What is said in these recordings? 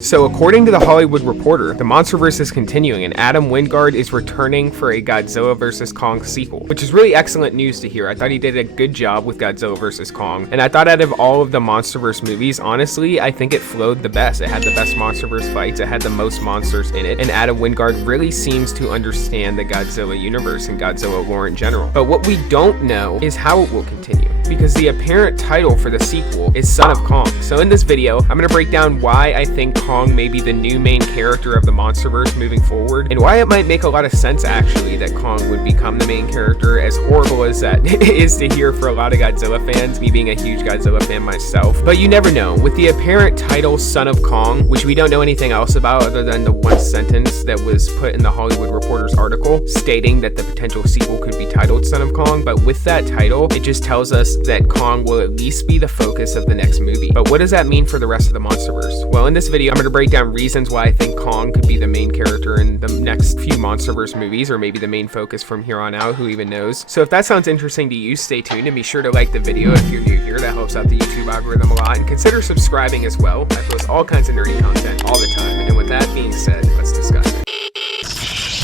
So according to The Hollywood Reporter, the Monsterverse is continuing and Adam Wingard is returning for a Godzilla vs. Kong sequel, which is really excellent news to hear. I thought he did a good job with Godzilla vs. Kong, and I thought out of all of the Monsterverse movies, honestly, I think it flowed the best. It had the best Monsterverse fights, it had the most monsters in it, and Adam Wingard really seems to understand the Godzilla universe and Godzilla lore in general. But what we don't know is how it will continue, because the apparent title for the sequel is Son of Kong. So in this video, I'm going to break down why I think Kong may be the new main character of the Monsterverse moving forward, and why it might make a lot of sense actually that Kong would become the main character, as horrible as that is to hear for a lot of Godzilla fans, me being a huge Godzilla fan myself. But you never know. With the apparent title Son of Kong, which we don't know anything else about other than the one sentence that was put in the Hollywood Reporter's article stating that the potential sequel could be titled Son of Kong, but with that title, it just tells us that Kong will at least be the focus of the next movie. But what does that mean for the rest of the Monsterverse? Well, in this video, I'm going to break down reasons why I think Kong could be the main character in the next few Monsterverse movies, or maybe the main focus from here on out, who even knows. So if that sounds interesting to you, stay tuned and be sure to like the video if you're new here. That helps out the YouTube algorithm a lot, and consider subscribing as well. I post all kinds of nerdy content all the time, and with that being said, let's discuss it.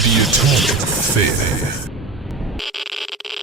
The Atomic Faith.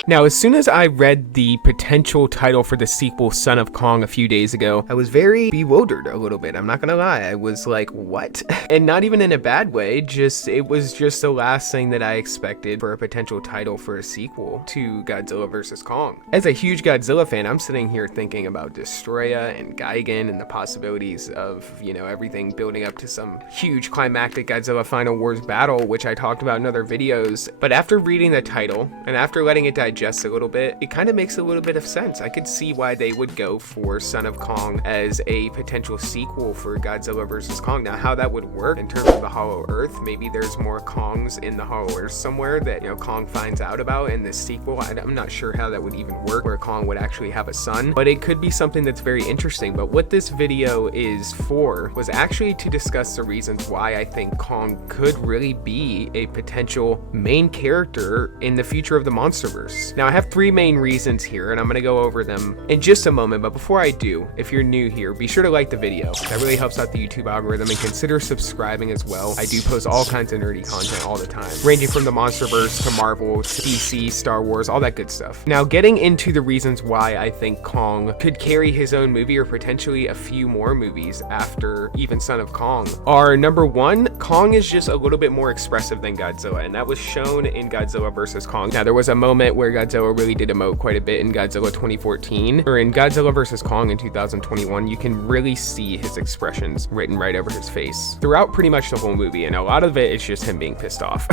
Now, as soon as I read the potential title for the sequel, Son of Kong, a few days ago, I was very bewildered a little bit. I'm not gonna lie. I was like, what? And not even in a bad way, it was just the last thing that I expected for a potential title for a sequel to Godzilla vs. Kong. As a huge Godzilla fan, I'm sitting here thinking about Destroya and Gigan and the possibilities of, you know, everything building up to some huge climactic Godzilla Final Wars battle, which I talked about in other videos. But after reading the title, and after letting it digest a little bit, it kind of makes a little bit of sense. I could see why they would go for Son of Kong as a potential sequel for Godzilla vs. Kong. Now, how that would work in terms of the Hollow Earth, maybe there's more Kongs in the Hollow Earth somewhere that, you know, Kong finds out about in this sequel. I'm not sure how that would even work, where Kong would actually have a son, but it could be something that's very interesting. But what this video is for was actually to discuss the reasons why I think Kong could really be a potential main character in the future of the Monsterverse. Now, I have three main reasons here, and I'm going to go over them in just a moment, but before I do, if you're new here, be sure to like the video. That really helps out the YouTube algorithm, and consider subscribing as well. I do post all kinds of nerdy content all the time, ranging from the Monsterverse to Marvel, to DC, Star Wars, all that good stuff. Now, getting into the reasons why I think Kong could carry his own movie, or potentially a few more movies after even Son of Kong, are number one, Kong is just a little bit more expressive than Godzilla, and that was shown in Godzilla vs. Kong. Now, there was a moment where Godzilla really did emote quite a bit in Godzilla 2014, or in Godzilla vs. Kong in 2021, you can really see his expressions written right over his face throughout pretty much the whole movie, and a lot of it is just him being pissed off.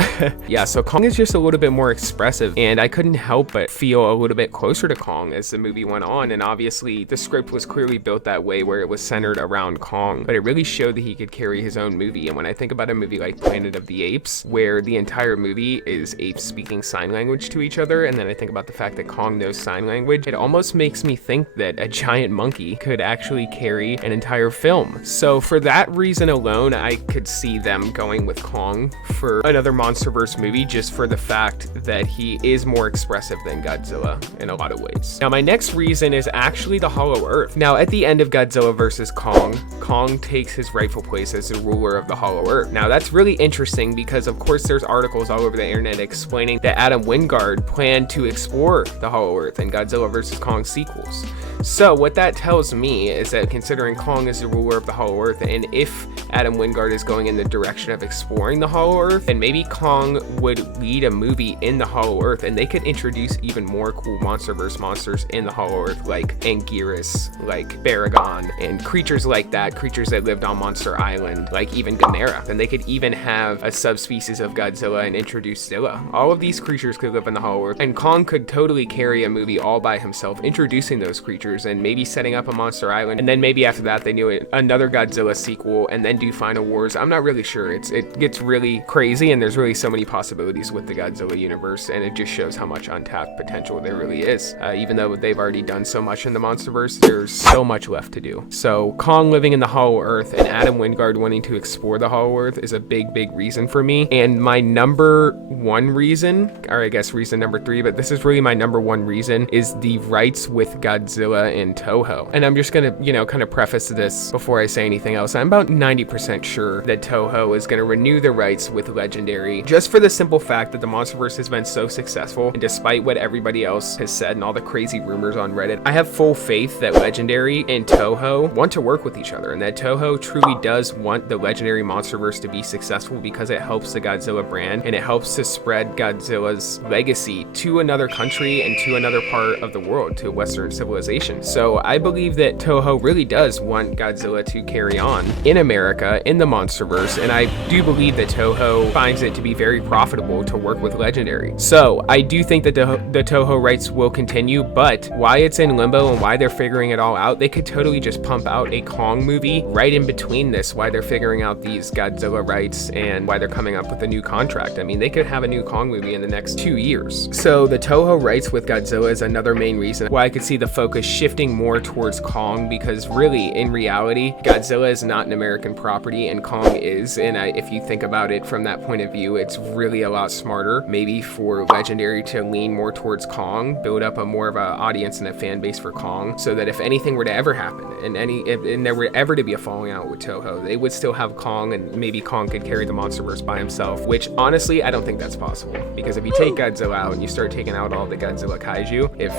Yeah, so Kong is just a little bit more expressive, and I couldn't help but feel a little bit closer to Kong as the movie went on, and obviously the script was clearly built that way, where it was centered around Kong, but it really showed that he could carry his own movie. And when I think about a movie like Planet of the Apes, where the entire movie is apes speaking sign language to each other, and then I think about the fact that Kong knows sign language, it almost makes me think that a giant monkey could actually carry an entire film. So for that reason alone, I could see them going with Kong for another Monsterverse movie, just for the fact that he is more expressive than Godzilla in a lot of ways. Now, my next reason is actually the Hollow Earth. Now, at the end of Godzilla vs. Kong, Kong takes his rightful place as the ruler of the Hollow Earth. Now, that's really interesting because, of course, there's articles all over the internet explaining that Adam Wingard planned to explore the Hollow Earth in Godzilla vs. Kong sequels. So what that tells me is that, considering Kong is the ruler of the Hollow Earth, and if Adam Wingard is going in the direction of exploring the Hollow Earth, then maybe Kong would lead a movie in the Hollow Earth, and they could introduce even more cool Monsterverse monsters in the Hollow Earth, like Anguirus, like Baragon, and creatures like that, creatures that lived on Monster Island, like even Gamera. And they could even have a subspecies of Godzilla and introduce Zilla. All of these creatures could live in the Hollow Earth, and Kong could totally carry a movie all by himself, introducing those creatures and maybe setting up a Monster Island, and then maybe after that they do another Godzilla sequel and then do Final Wars. I'm not really sure. It gets really crazy, and there's really so many possibilities with the Godzilla universe, and it just shows how much untapped potential there really is. Even though they've already done so much in the Monsterverse, there's so much left to do. So Kong living in the Hollow Earth and Adam Wingard wanting to explore the Hollow Earth is a big reason for me. And my number one reason, or I guess reason number three, but this is really my number one reason, is the rights with Godzilla Godzilla and Toho. And I'm just gonna, kind of preface this before I say anything else. I'm about 90% sure that Toho is gonna renew the rights with Legendary, just for the simple fact that the Monsterverse has been so successful, and despite what everybody else has said and all the crazy rumors on Reddit, I have full faith that Legendary and Toho want to work with each other, and that Toho truly does want the Legendary Monsterverse to be successful because it helps the Godzilla brand, and it helps to spread Godzilla's legacy to another country and to another part of the world, to Western civilization. So I believe that Toho really does want Godzilla to carry on in America, in the Monsterverse, and I do believe that Toho finds it to be very profitable to work with Legendary. So I do think that the Toho rights will continue, but why it's in limbo and why they're figuring it all out, they could totally just pump out a Kong movie right in between this, why they're figuring out these Godzilla rights and why they're coming up with a new contract. I mean, they could have a new Kong movie in the next 2 years. So the Toho rights with Godzilla is another main reason why I could see the focus shifting more towards Kong, because really, in reality, Godzilla is not an American property and Kong is, and if you think about it from that point of view, it's really a lot smarter maybe for Legendary to lean more towards Kong, build up a more of an audience and a fan base for Kong, so that if anything were to ever happen and there were ever to be a falling out with Toho, they would still have Kong, and maybe Kong could carry the Monsterverse by himself, which honestly I don't think that's possible, because if you take Godzilla out and you start taking out all the Godzilla kaiju, if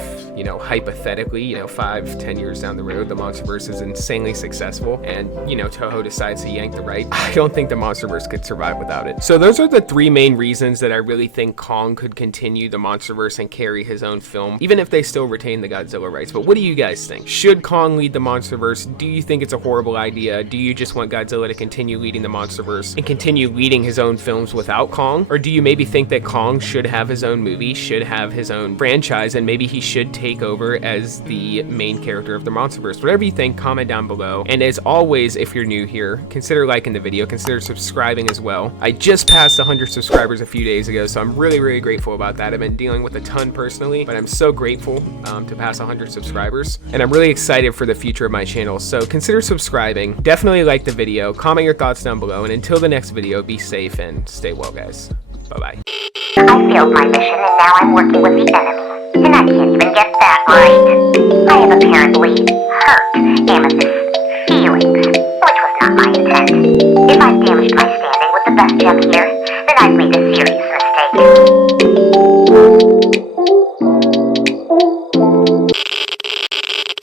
hypothetically 5-10 years down the road the Monsterverse is insanely successful and Toho decides to yank the right, I don't think the Monsterverse could survive without it. So those are the three main reasons that I really think Kong could continue the Monsterverse and carry his own film, even if they still retain the Godzilla rights. But what do you guys think? Should Kong lead the Monsterverse? Do you think it's a horrible idea? Do you just want Godzilla to continue leading the Monsterverse and continue leading his own films without Kong? Or do you maybe think that Kong should have his own movie, should have his own franchise, and maybe he should take over as the main character of the Monsterverse? Whatever you think, comment down below. And as always, if you're new here, consider liking the video, consider subscribing as well. I just passed 100 subscribers a few days ago, so I'm really, really grateful about that. I've been dealing with a ton personally, but I'm so grateful to pass 100 subscribers, and I'm really excited for the future of my channel. So consider subscribing, definitely like the video, comment your thoughts down below, and until the next video, be safe and stay well, guys. Bye-bye. I failed my mission and now I'm working with the enemy. And I can't even get that right.